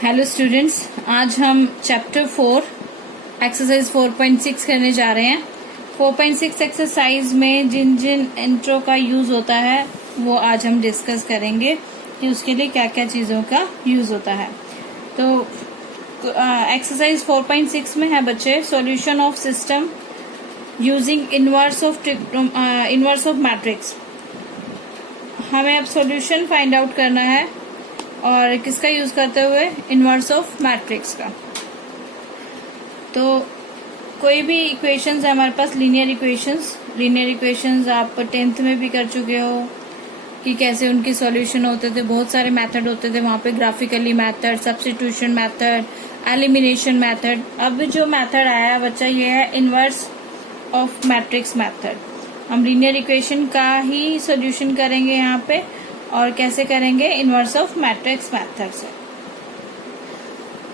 Hello students, आज हम chapter 4 exercise 4.6 करने जा रहे हैं। 4.6 एक्सरसाइज में जिन जिन इंट्रो का यूज होता है वो आज हम डिस्कस करेंगे कि उसके लिए क्या क्या चीजों का यूज होता है। तो एक्सरसाइज 4.6 में है बच्चे solution of system using inverse of matrix. हमें अब सॉल्यूशन फाइंड आउट करना है और किसका यूज करते हुए, इनवर्स ऑफ मैट्रिक्स का। तो कोई भी इक्वेशंस है हमारे पास, लीनियर इक्वेशंस आप 10th में भी कर चुके हो कि कैसे उनके सॉल्यूशन होते थे। बहुत सारे मेथड होते थे वहां पे, graphically method, substitution method, elimination method. अब जो मेथड आया बच्चा ये है इनवर्स ऑफ मैट्रिक्स मेथड। हम लीनियर इक्वेशन का ही सॉल्यूशन करेंगे यहाँ पे, और कैसे करेंगे, इनवर्स ऑफ मैट्रिक्स मेथड से।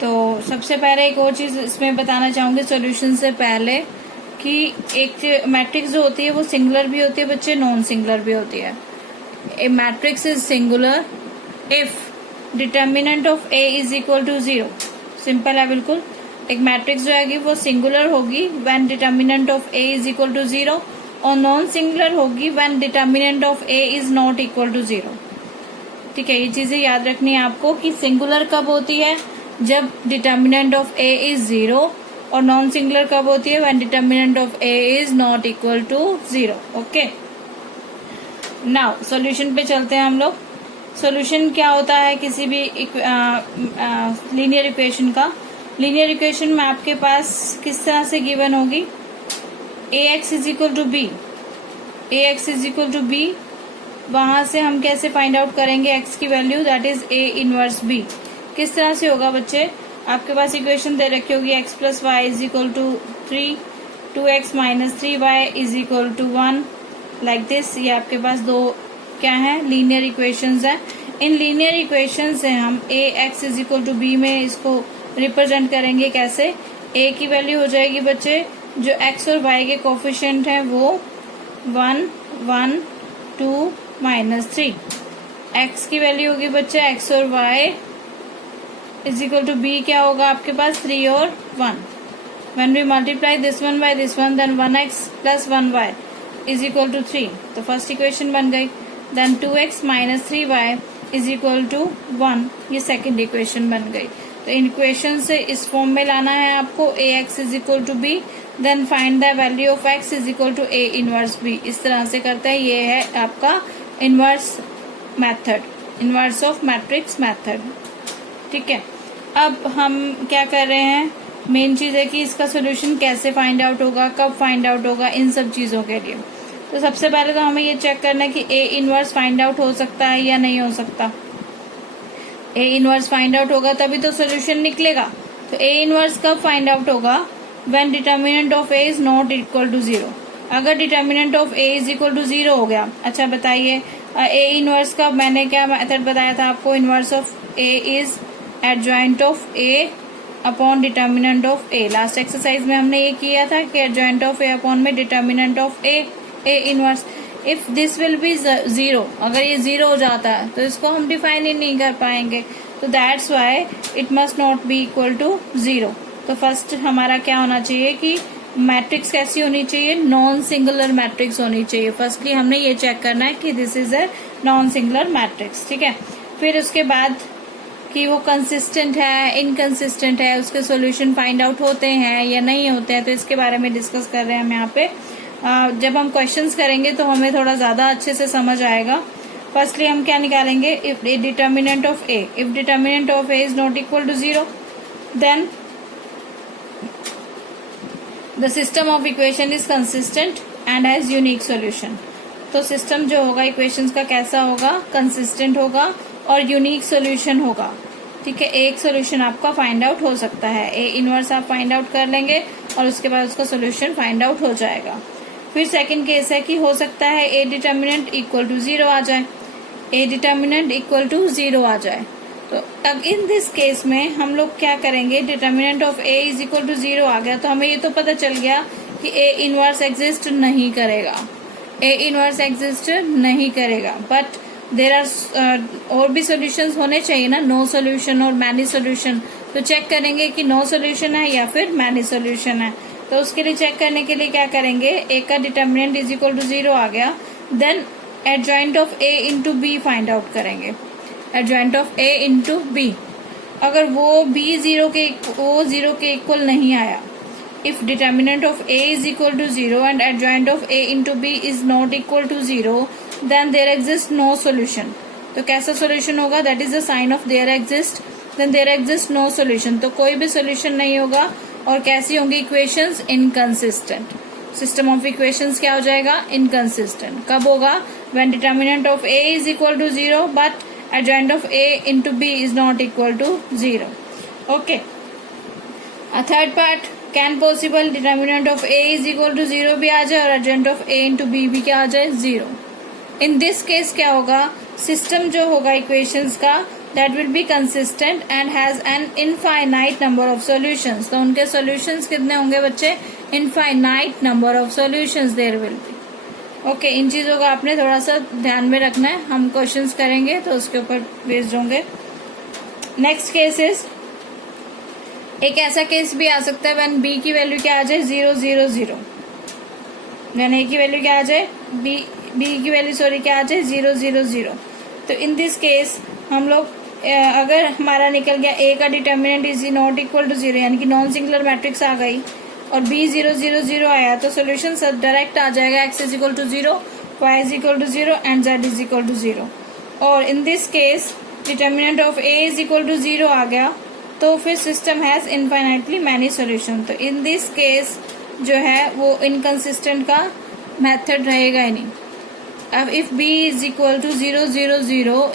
तो सबसे पहले एक और चीज इसमें बताना चाहूंगी सॉल्यूशन से पहले कि एक मैट्रिक्स जो होती है वो सिंगुलर भी होती है बच्चे, नॉन सिंगुलर भी होती है। A matrix is singular if determinant of A is equal to 0। Simple है बिल्कुल। एक मैट्रिक्स जो है वो सिंगुलर होगी when determinant of A is equal to 0, और नॉन सिंगुलर होगी when determinant of A is not equal to 0। ठीक है, ये चीजें याद रखनी है आपको कि सिंगुलर कब होती है, जब डिटर्मिनेंट ऑफ ए इज 0, और नॉन सिंगुलर कब होती है, when determinant of A is not equal to 0। Okay, now solution पे चलते हैं हम लोग। सॉल्यूशन क्या होता है किसी भी लीनियर इक्वेशन का। लीनियर इक्वेशन में आपके पास किस तरह से गिवन होगी, ax is equal to B, ax is equal to B. वहां से हम कैसे फाइंड आउट करेंगे x की value, that is a inverse b। किस तरह से होगा बच्चे, आपके पास इक्वेशन दे रखी होगी x plus Y is equal to 3, 2x minus 3y is equal to 1, like this. ये आपके पास दो क्या है, लीनियर इक्वेशंस है। इन लीनियर इक्वेशन से हम ax is equal to b में इसको रिप्रेजेंट करेंगे कैसे। a की वैल्यू हो जाएगी बच्चे, जो x और y के कोफिशिएंट हैं वो 1, 1, 2 माइनस 3। x की वैल्यू होगी बच्चे x और y is equal to b क्या होगा आपके पास, 3 और 1। When we multiply this one by this one, then 1x plus 1y is equal to 3। तो फर्स्ट इक्वेशन बन गई। Then 2x minus 3y is equal to 1, ये सेकेंड इक्वेशन बन गई। तो इन इक्वेशन से इस फॉर्म में लाना है आपको, ax is equal to b, then find the value of x is equal to a inverse b। इस तरह से करते हैं। ये है आपका inverse method, inverse of matrix method. ठीक है, अब हम क्या कर रहे हैं, मेन चीज है कि इसका सॉल्यूशन कैसे फाइंड आउट होगा, कब फाइंड आउट होगा, इन सब चीजों के लिए। तो सबसे पहले तो हमें ये चेक करना है कि a इनवर्स फाइंड आउट हो सकता है या नहीं हो सकता। a इनवर्स फाइंड आउट होगा तभी तो सॉल्यूशन निकलेगा। तो a इनवर्स कब फाइंड आउट होगा, when determinant of a is not equal to 0। अगर determinant of a is equal to 0 हो गया, अच्छा बताइए a इनवर्स का मैंने क्या मेथड बताया था आपको, inverse of a is adjoint of a upon determinant of a। Last exercise में हमने ये किया था कि एडजॉइंट ऑफ a अपॉन में determinant of a inverse. If this will be 0, अगर ये 0 हो जाता है तो इसको हम डिफाइन ही नहीं कर पाएंगे। तो that's why it must not be equal to 0। तो फर्स्ट हमारा क्या होना चाहिए कि मैट्रिक्स कैसी होनी चाहिए, नॉन सिंगुलर मैट्रिक्स होनी चाहिए। फर्स्टली हमने ये चेक करना है कि this is a non singular matrix. ठीक है, फिर उसके बाद कि वो कंसिस्टेंट है, इनकंसिस्टेंट है, उसके सॉल्यूशन फाइंड आउट होते हैं या नहीं होते हैं, तो इसके बारे में डिस्कस कर रहे हैं हम यहाँ पे। जब हम क्वेश्चंस करेंगे तो हमें थोड़ा ज्यादा अच्छे से समझ आएगा। फर्स्टली हम क्या निकालेंगे, if determinant of A, if determinant of A is not equal to 0, then the system of equation is consistent and has unique solution. तो सिस्टम जो होगा इक्वेशंस का कैसा होगा, कंसिस्टेंट होगा और यूनिक सॉल्यूशन होगा। ठीक है, एक सॉल्यूशन आपका फाइंड आउट हो सकता है, ए इनवर्स आप फाइंड आउट कर लेंगे और उसके बाद उसका सॉल्यूशन फाइंड आउट हो जाएगा। फिर सेकंड केस है कि हो सकता है ए डिटर्मिनेंट इक्वल टू 0 आ जाए, ए डिटर्मिनेंट इक्वल टू 0 आ जाए। तो अब इन दिस केस में हम लोग क्या करेंगे, determinant of A is equal to 0 आ गया तो हमें ये तो पता चल गया कि ए इनवर्स एग्जिस्ट नहीं करेगा, ए इनवर्स एग्जिस्ट नहीं करेगा। बट देर आर और भी सॉल्यूशंस होने चाहिए ना, नो सॉल्यूशन और मैनी सॉल्यूशन। तो चेक करेंगे कि नो सॉल्यूशन है या फिर मैनी सॉल्यूशन है। तो उसके लिए चेक करने के लिए क्या करेंगे, ए का डिटर्मिनेंट इज इक्वल टू 0 आ गया, then adjoint of A into B find out करेंगे। Adjoint of A into B, अगर वो बी 0 के इक्वल नहीं आया, if determinant of a is equal to 0 and adjoint of a into b is not equal to 0, then there exists no solution। तो कैसा solution होगा, that is the sign of there exist, then there exists no solution। तो कोई भी solution नहीं होगा। और कैसी होंगी equations, inconsistent। system of equations क्या हो जाएगा, inconsistent। कब होगा, when determinant of a is equal to 0 but adjoint of a into b is not equal to 0। okay, a third part, can possible determinant of A is equal to 0 भी आ जाए और adjoint of A into B भी क्या आ जाए, 0। इन this case क्या होगा, system जो होगा इक्वेशंस का, that will be consistent and has an infinite number of solutions. तो उनके सॉल्यूशंस कितने होंगे बच्चे, infinite number of solutions there will be. Okay, इन चीजों का आपने थोड़ा सा ध्यान में रखना है, हम क्वेश्चंस करेंगे तो उसके ऊपर बेस्ड होंगे। नेक्स्ट केस इज, एक ऐसा केस भी आ सकता है व्हेन बी की वैल्यू क्या आ जाए, 0 0 0, व्हेन ए की वैल्यू क्या आ जाए, बी की वैल्यू क्या आ जाए, 0 0 0। तो इन दिस केस हम लोग अगर हमारा निकल गया ए का determinant is not equal to 0, यानी कि नॉन सिंगुलर मैट्रिक्स आ गई और बी 0 0 0 आया, तो सोल्यूशन सब डायरेक्ट आ जाएगा, X is equal to 0, Y is equal to 0 and Z is equal to 0। और in this case determinant of A is equal to 0 आ गया, तो फिर system has infinitely many solution. तो इन दिस केस जो है वो इनकंसिस्टेंट का मेथड रहेगा ही नहीं। अब if B is equal to 0 0 0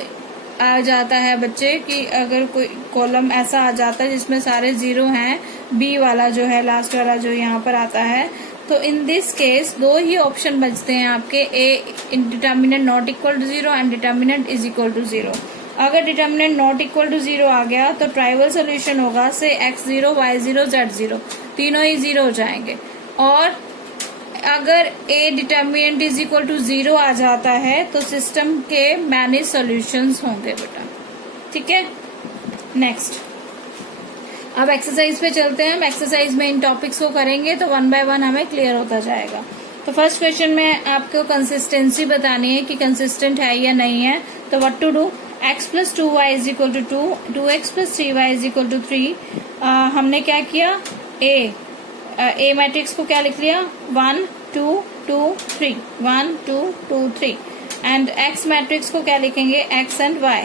आ जाता है बच्चे, कि अगर कोई कॉलम ऐसा आ जाता है जिसमें सारे 0 हैं, बी वाला जो है लास्ट वाला जो यहाँ पर आता है, तो इन दिस केस दो ही ऑप्शन बचते हैं आपके, A determinant not equal to 0 and determinant is equal to 0। अगर डिटर्मिनेंट नॉट इक्वल टू 0 आ गया तो ट्राइवल सोल्यूशन होगा, से x0 y0 z0 तीनों ही 0 हो जाएंगे। और अगर A determinant is equal to 0 आ जाता है तो सिस्टम के मैनी सॉल्यूशंस होंगे बेटा, ठीक है। नेक्स्ट, अब एक्सरसाइज पे चलते हैं। हम एक्सरसाइज में इन टॉपिक्स को करेंगे तो 1 बाय 1 हमें क्लियर होता जाएगा। तो फर्स्ट क्वेश्चन में आपको कंसिस्टेंसी बतानी है कि कंसिस्टेंट है या नहीं है। तो what to do, x plus 2y is equal to 2, 2x plus 3y is equal to 3। हमने क्या किया, ए मैट्रिक्स को क्या लिख लिया, 1 2 2 3, 1 2 2 3। एंड x मैट्रिक्स को क्या लिखेंगे, x एंड y,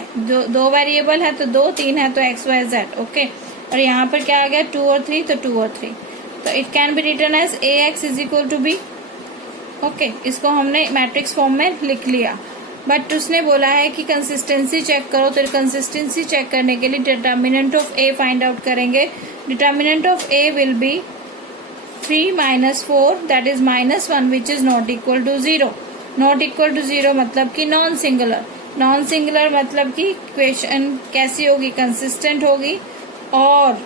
दो वेरिएबल है तो 2, 3 है तो x y z। ओके, और यहाँ पर क्या आ गया, 2 और 3 तो 2 और 3। तो it can be written as ax is equal to b। Okay, इसको हमने मैट्रिक्स फॉर्म में लिख लिया। बट उसने बोला है कि कंसिस्टेंसी चेक करो, तो कंसिस्टेंसी चेक करने के लिए determinant of A find out करेंगे। Determinant of A will be 3 minus 4 that is -1 which is not equal to 0। Not equal to 0 मतलब कि नॉन सिंगुलर, नॉन सिंगुलर मतलब कि इक्वेशन कैसी होगी, कंसिस्टेंट होगी और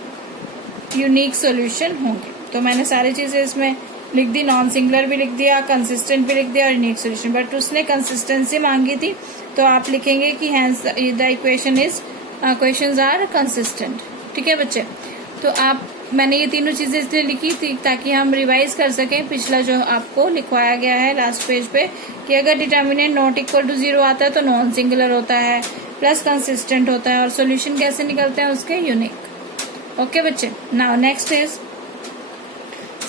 यूनिक सॉल्यूशन होंगे। तो मैंने सारी चीजें इसमें लिख दी, नॉन सिंगुलर भी लिख दिया, कंसिस्टेंट भी लिख दिया और यूनिक सॉल्यूशन। बट उसने कंसिस्टेंसी मांगी थी तो आप लिखेंगे कि hence the equations are consistent. ठीक है बच्चे, तो मैंने ये तीनों चीजें इसलिए लिखी थी ताकि हम रिवाइज कर सकें पिछला जो आपको लिखवाया गया है लास्ट पेज पे, कि अगर डिटर्मिनेंट नॉट इक्वल टू 0 आता है तो नॉन सिंगुलर होता है, प्लस कंसिस्टेंट होता है और सॉल्यूशन कैसे निकलते हैं उसके, यूनिक। ओके बच्चे, now next is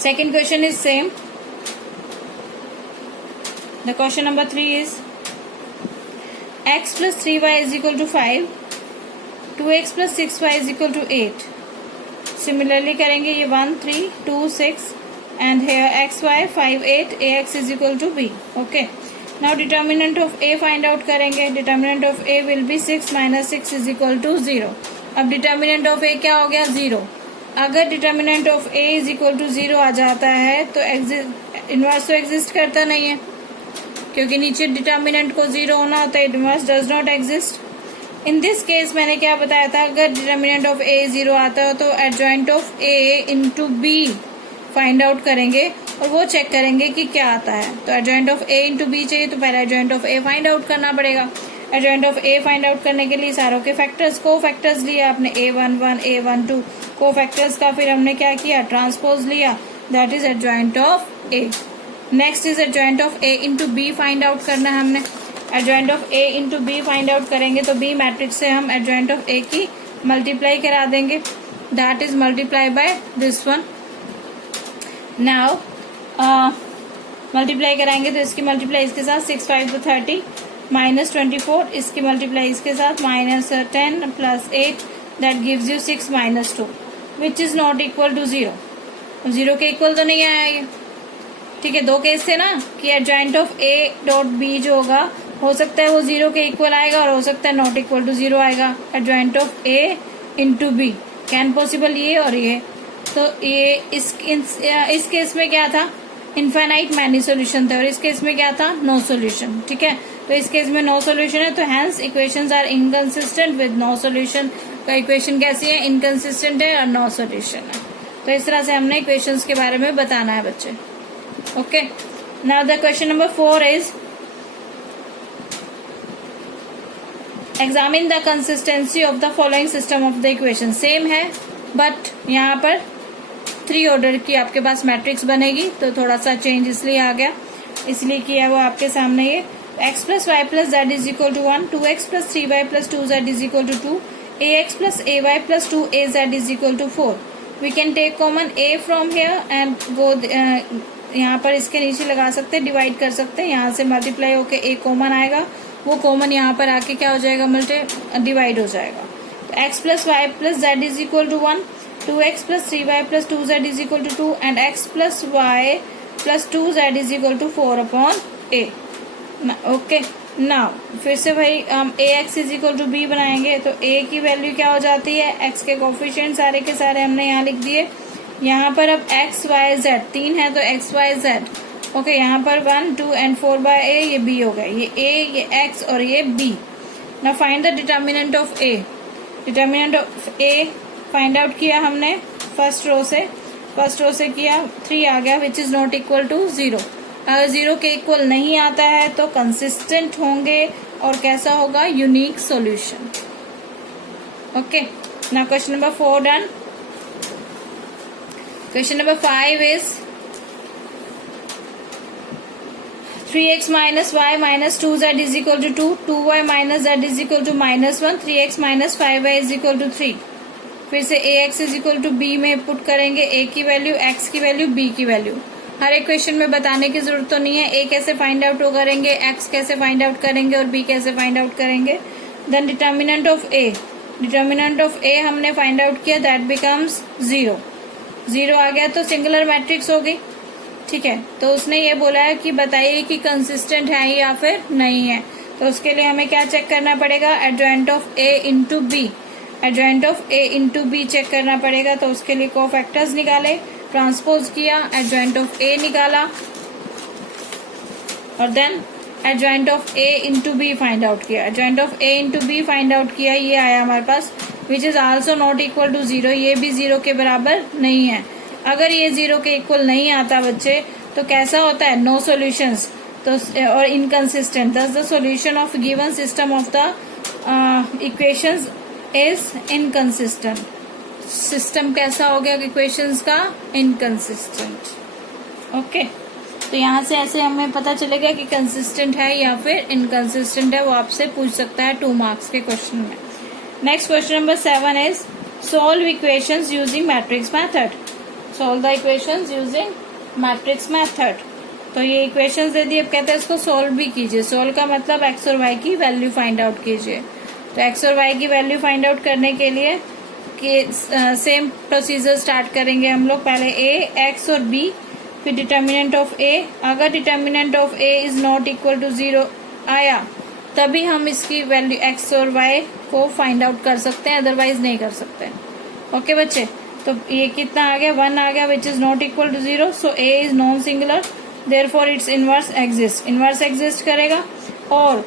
second question is same. The question number 3 is x plus 3y is equal to 5, 2x plus 6y is equal to 8. Similarly करेंगे ये 1 3 2 6 and here x y 5 8 ax is equal to b. Okay, now determinant of a find out करेंगे। determinant of a will be 6 minus 6 is equal to 0। अब determinant of a क्या हो गया, 0। अगर determinant of A is equal to 0 आ जाता है तो इनवर्स तो एग्जिस्ट करता नहीं है, क्योंकि नीचे डिटर्मिनेंट को 0 होना होता है, inverse does not exist. In this case मैंने क्या बताया था, अगर डिटर्मिनेंट ऑफ ए 0 आता है तो adjoint of A into B find out करेंगे और वो चेक करेंगे कि क्या आता है। तो adjoint of A into B चाहिए तो पहले adjoint of A find out करना पड़ेगा। Adjoint of A find out करने के लिए सारों के फैक्टर्स को फैक्टर्स लिया आपने A11 A12 को फैक्टर्स का, फिर हमने क्या किया ट्रांसपोज लिया, that is adjoint of A. Next is adjoint of A into B find out करना है हमने। Adjoint of A into B find out करेंगे तो बी मैट्रिक्स से हम एडजॉइंट ऑफ ए की मल्टीप्लाई करा देंगे, that is multiply by this one. Now multiply कराएंगे तो इसकी मल्टीप्लाई इसके साथ 6 5 30 माइनस 24, इसकी मल्टीप्लाई इसके साथ minus 10 plus 8 that gives you 6 minus 2 which is not equal to 0। 0 के इक्वल तो नहीं आया ये, ठीक है। दो केस थे ना कि adjoint of A dot B जो होगा हो सकता है वो 0 के इक्वल आएगा और हो सकता है नॉट इक्वल टू 0 आएगा। Adjoint of A into B can possible ये और ये, तो ये इस केस में क्या था इनफाइनाइट मैनी सोल्यूशन थे और इस केस में क्या था नो सोल्यूशन, ठीक है। तो इस केस में नो सोल्यूशन है तो hence equations are inconsistent with no solution. तो इक्वेशन कैसी है इनकंसिस्टेंट है और नो सोल्यूशन है। तो इस तरह से हमने इक्वेशंस के बारे में बताना है बच्चे। Okay, now the question number 4 is examine the consistency of the following system of the equation. Same है बट यहाँ पर 3 ऑर्डर की आपके पास मैट्रिक्स बनेगी, तो थोड़ा सा चेंज इसलिए आ गया, इसलिए किया वो आपके सामने ये x plus Y plus Z is equal to 1, 2x plus 3y plus 2z is equal to 2, ax plus ay plus 2az is equal to 4। We can take common a from here and go, यहाँ पर इसके नीचे लगा सकते हैं, divide कर सकते हैं, यहाँ से मल्टीप्लाई होके a कॉमन आएगा, वो कॉमन यहाँ पर आके क्या हो जाएगा डिवाइड हो जाएगा। तो x plus Y plus Z is equal to 1, 2x plus 3y plus 2z is equal to 2 and x plus y plus 2z is equal to 4 upon a। Okay, now फिर से भाई हम ax is equal to b बनाएंगे तो a की value क्या हो जाती है, x के कोफिशिएंट सारे के सारे हमने यहाँ लिख दिए। यहाँ पर अब x y z 3 है तो x y z, ओके, यहाँ पर 1 2 एंड 4 बाय a, ये b हो गए, ये a ये x और ये b। Now find the determinant of a। Determinant of a find out किया हमने फर्स्ट रो से किया, 3 आ गया which is not equal to 0। अगर 0 के इक्वल नहीं आता है तो कंसिस्टेंट होंगे और कैसा होगा unique solution. Okay, now question number 4 done. Question number 5 is 3x minus Y minus 2z is equal to 2, 2y minus z is equal to -1, 3x minus 5y is equal to 3। फिर से ax is equal to b में put करेंगे, a की value, x की value, b की value. हर एक question में बताने की जरूरत तो नहीं है, a कैसे फाइंड आउट करेंगे, x कैसे फाइंड आउट करेंगे और b कैसे फाइंड आउट करेंगे। Then determinant of a, determinant of a हमने फाइंड आउट किया, दैट बिकम्स 0। 0 आ गया तो सिंगुलर मैट्रिक्स हो गई, ठीक है। तो उसने ये बोला है कि बताइए कि कंसिस्टेंट है या फिर नहीं है, तो उसके लिए हमें क्या चेक करना पड़ेगा, adjoint of a into B. Adjoint of a into B check करना पड़ेगा, तो उसके लिए कोफैक्टर्स निकाले, ट्रांसपोज किया, एडजॉइंट ऑफ a निकाला और then adjoint of a into B find out किया। Adjoint of a into B find out किया, ये आया हमारे पास which is also not equal to 0, ये भी 0 के बराबर नहीं है। अगर ये 0 के इक्वल नहीं आता बच्चे तो कैसा होता है नो सॉल्यूशंस तो और इनकंसिस्टेंट, दस the solution of given system of the equations is inconsistent. System कैसा हो गया इक्वेशंस का, इनकंसिस्टेंट। ओके, तो यहाँ से ऐसे हमें पता चलेगा कि कंसिस्टेंट है या फिर इनकंसिस्टेंट है, वो आपसे पूछ सकता है 2 मार्क्स के क्वेश्चन में। Next question number 7 is solve equations using matrix method. Solve the equations using matrix method. तो ये इक्वेशंस दे दी, अब कहते हैं इसको सोल्व भी कीजिए। सोल्व का मतलब x और y की वैल्यू फाइंड आउट कीजिए। तो x और y की वैल्यू फाइंड आउट करने के लिए सेम प्रोसीजर स्टार्ट करेंगे हम लोग। पहले a, x और b, फिर डिटर्मिनेंट ऑफ a। अगर determinant of a is not equal to 0 आया तभी हम इसकी वैल्यू x और y को फाइंड आउट कर सकते हैं, अदरवाइज नहीं कर सकते। ओके बच्चे, तो ये कितना आ गया, 1 आ गया which is not equal to 0, so a is non singular, therefore its inverse exist. Inverse exist करेगा और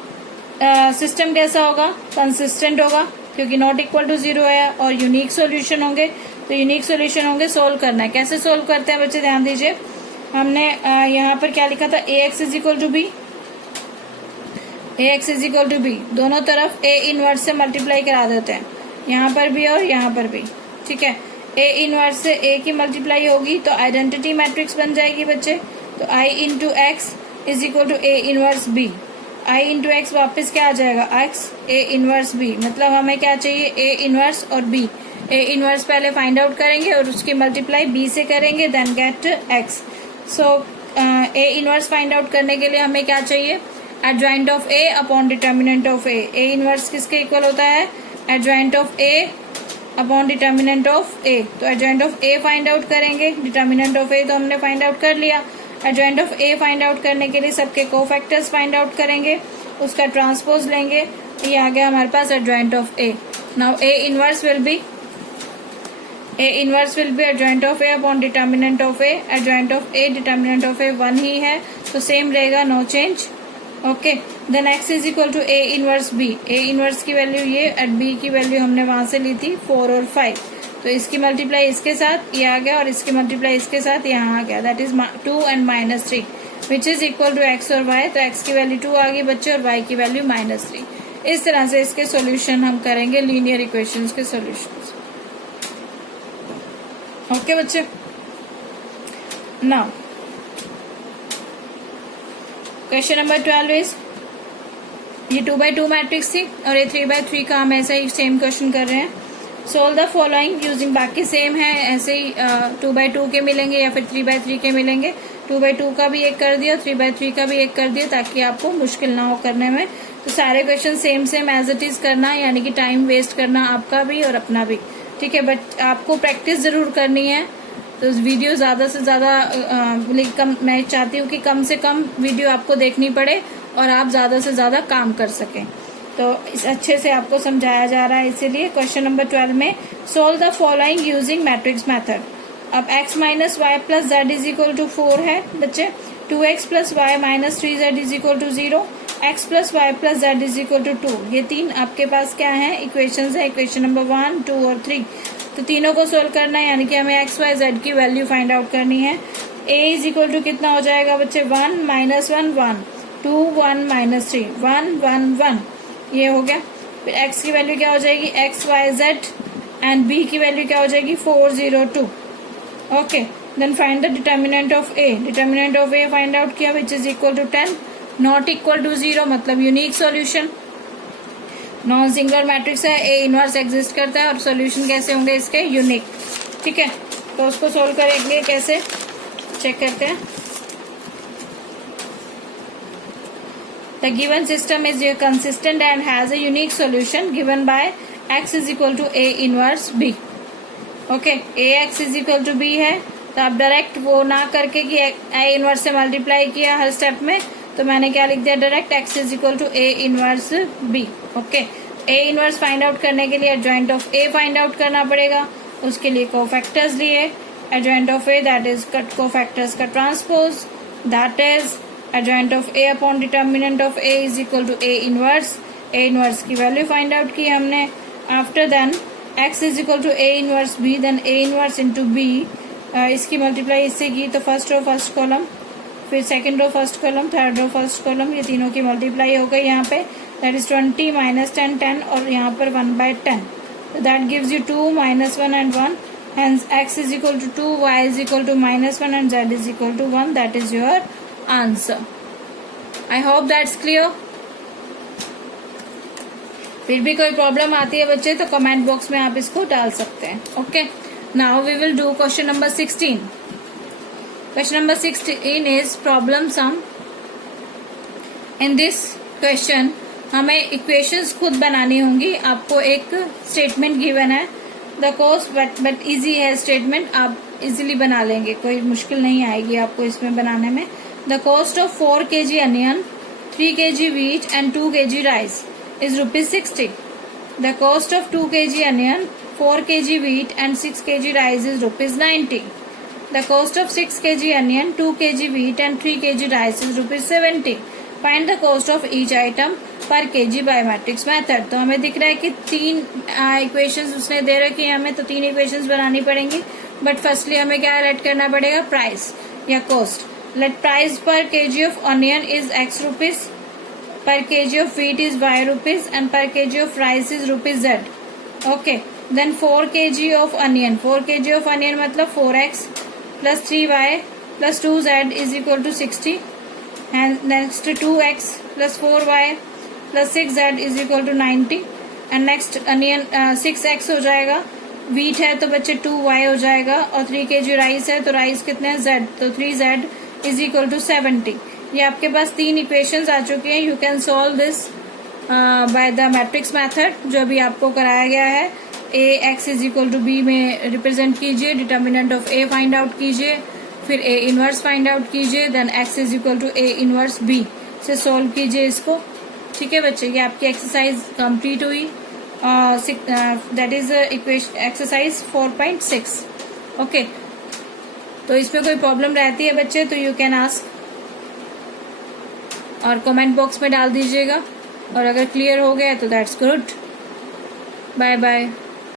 सिस्टम कैसा होगा, कंसिस्टेंट होगा, क्योंकि नॉट इक्वल टू 0 है, और यूनिक सॉल्यूशन होंगे। तो यूनिक सॉल्यूशन होंगे, सोल्व करना है। कैसे सोल्व करते हैं बच्चे, ध्यान दीजिए। हमने यहाँ पर क्या लिखा था, ax is equal to b, A X is equal to B, दोनों तरफ ए इनवर्स से मल्टीप्लाई करा देते हैं, यहाँ पर भी और यहाँ पर भी, ठीक है। ए इनवर्स से ए की मल्टीप्लाई होगी तो आइडेंटिटी मैट्रिक्स बन जाएगी बच्चे। तो I into X is equal to A inverse B, I into X वापिस क्या आ जाएगा, एक्स ए इनवर्स बी, मतलब हमें क्या चाहिए, ए इनवर्स और बी। ए इनवर्स पहले फाइंड आउट करेंगे और उसकी मल्टीप्लाई बी से करेंगे, then get X. So A inverse find out करने के लिए हमें क्या चाहिए, adjoint of A upon determinant of A. A inverse किसके इक्वल होता है, adjoint of A upon determinant of A. तो adjoint of A find out करेंगे, डिटर्मिनेंट ऑफ ए तो हमने फाइंड आउट कर लिया। Adjoint of A find out करने के लिए सबके कोफैक्टर्स फाइंड आउट करेंगे, उसका ट्रांसपोज लेंगे, ये आ गया हमारे पास adjoint of A. Now A inverse will be adjoint of A upon determinant of A. Adjoint of A determinant of A 1 ही है तो सेम रहेगा, no change. Okay, then X is equal to A inverse B. A inverse की value ये, एट B की value हमने वहां से ली थी 4 और 5, तो इसकी मल्टीप्लाई इसके साथ ये आ गया और इसकी मल्टीप्लाई इसके साथ यहाँ आ गया, that is 2 and -3 which is equal to X और वाई। तो एक्स की वैल्यू 2 आ गई बच्चे और वाई की वैल्यू -3। इस तरह से इसके सॉल्यूशन हम करेंगे, लीनियर इक्वेशंस के सॉल्यूशंस। ओके बच्चे, नाउ क्वेश्चन नंबर 12 इज, ये 2x2 मैट्रिक्स थी और ये 3x3 का हम ऐसा ही सेम क्वेश्चन कर रहे हैं। सोल्व द फॉलोइंग यूजिंग, बाकी सेम है ऐसे ही 2x2 के मिलेंगे या फिर 3x3 के मिलेंगे। 2x2 का भी एक कर दिया, 3x3 का भी एक कर दिया ताकि आपको मुश्किल ना हो करने में। तो सारे question same same as it is करना, यानी कि टाइम वेस्ट करना आपका भी और अपना भी, ठीक है। बट आपको प्रैक्टिस जरूर करनी है, तो वीडियो ज्यादा से ज्यादा मैं चाहती हूँ कि कम से कम वीडियो आपको देखनी पड़े और आप ज्यादा से ज्यादा काम कर सकें। तो इस अच्छे से आपको समझाया जा रहा है, इसीलिए क्वेश्चन नंबर 12 में solve the following using matrix method. अब x minus Y plus Z is equal to 4 है बच्चे, 2x plus Y minus 3z is equal to 0, x plus Y plus Z is equal to 2। ये तीन आपके पास क्या है, equations है, equation number 1, 2 और 3। तो तीनों को सोल्व करना है, यानी कि हमें एक्स वाई जेड की वैल्यू फाइंड आउट करनी है। a इज इक्वल टू कितना हो जाएगा बच्चे, 1 -1 1, 2 1 -3 1 1 1, ये हो गया। फिर x की वैल्यू क्या हो जाएगी, X Y Z, and b की वैल्यू क्या हो जाएगी 4 0 2। Okay, then find the determinant of a। Determinant of a find out किया which is equal to 10, not equal to 0 मतलब unique solution. Non singular matrix है, ए इनवर्स एग्जिस्ट करता है और सॉल्यूशन कैसे होंगे इसके, यूनिक, ठीक है। तो उसको सोल्व करेंगे कैसे, चेक करते हैं। The given system is consistent and has a unique solution given by x is equal to A inverse b। Okay, A X is equal to B है, तो आप डायरेक्ट वो ना करके कि ए इनवर्स से मल्टीप्लाई किया हर स्टेप में, तो मैंने क्या लिख दिया direct, x is equal to A inverse B. Okay, A inverse find out करने के लिए adjoint of A find out करना पड़ेगा, उसके लिए कोफैक्टर्स लिए, adjoint of A that is cofactors का transpose, that is adjoint of A upon determinant of A is equal to A inverse. A inverse की वैल्यू फाइंड आउट की हमने। After then x is equal to A inverse B, then A inverse into B, इसकी multiply इससे की तो first row first column, फिर second row first column, third row first column, ये तीनों की मल्टीप्लाई हो गई यहाँ पे, दैट इज 20 -10 10 और यहाँ पर 1/10, तो that gives you 2 -1 and 1, hence x is equal to 2, y is equal to -1 and z is equal to 1, that is your answer. I hope that's clear. फिर भी कोई प्रॉब्लम आती है बच्चे तो कमेंट बॉक्स में आप इसको डाल सकते हैं। Okay, now we will do question number 16। Question number 16 is problem sum. In this question हमें इक्वेशंस खुद बनानी होंगी। आपको एक स्टेटमेंट गिवन है, द कोस्ट बट इजी है स्टेटमेंट, आप इजीली बना लेंगे, कोई मुश्किल नहीं आएगी आपको इसमें बनाने में। The cost of 4 kg onion, 3 kg wheat and 2 kg rice is ₹60. The cost of 2 kg onion, 4 kg wheat and 6 kg rice is ₹90. The cost of 6 kg onion, 2 kg wheat and 3 kg rice is ₹70. Find the cost of each item per kg by matrix method. तो हमें दिख रहा है कि 3 equations उसने दे रखी है हमें, तो 3 इक्वेशंस बनानी पड़ेंगी। बट फर्स्टली हमें क्या लेट करना पड़ेगा, प्राइस या कॉस्ट। लेट प्राइस पर kg of onion is x rupees, per kg of wheat is y rupees and per kg of rice is rupees z. Okay, then 4 kg of onion. 4 kg of onion मतलब 4x plus 3y plus 2z is equal to 60. And next 2x plus 4y plus 6z is equal to 90. And next onion 6x हो जाएगा. wheat है तो बच्चे 2y हो जाएगा. और 3 kg rice है तो राइस कितने हैं z, तो 3z is equal to 70. ये आपके पास 3 इक्वेशंस आ चुके हैं. You can solve this by the matrix method जो अभी आपको कराया गया है. A X is equal to B में रिप्रेजेंट कीजिए, determinant of A find out कीजिए, फिर ए इनवर्स फाइंड आउट कीजिए, then X is equal to A inverse B से सॉल्व कीजिए इसको. ठीक है बच्चे, ये आपकी एक्सरसाइज कंप्लीट हुई. That is equation exercise 4.6. Okay, तो इसमें कोई प्रॉब्लम रहती है बच्चे तो यू कैन आस्क और कमेंट बॉक्स में डाल दीजिएगा. और अगर क्लियर हो गया तो दैट्स गुड. Bye bye.